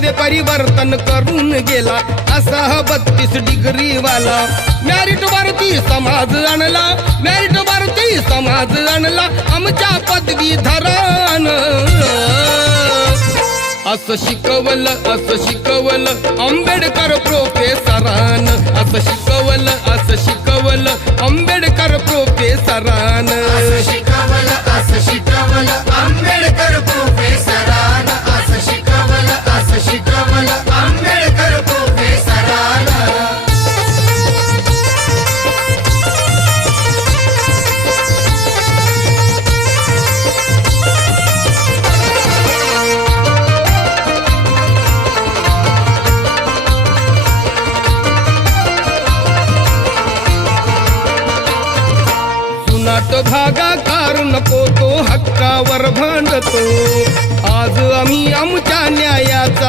नवे परिवर्तन करून गेला असा 32 डिग्री वाला मेरिट वरती समाज आणला, मेरिट वरती समाज आणला आमच्या पदवीधरान. असं शिकवलं आंबेडकर प्रोफेसरान, असं शिकवलं आंबेडकर प्रोफेसरान. असं शिकवलं आंबेडकर प्रोफेसरान, असं शिकवलं आंबेडकर प्रोफेसरान. जुनाट भागाकार नको तो हक्कावर भांडतो, आज आम्ही आमच्या न्यायाचा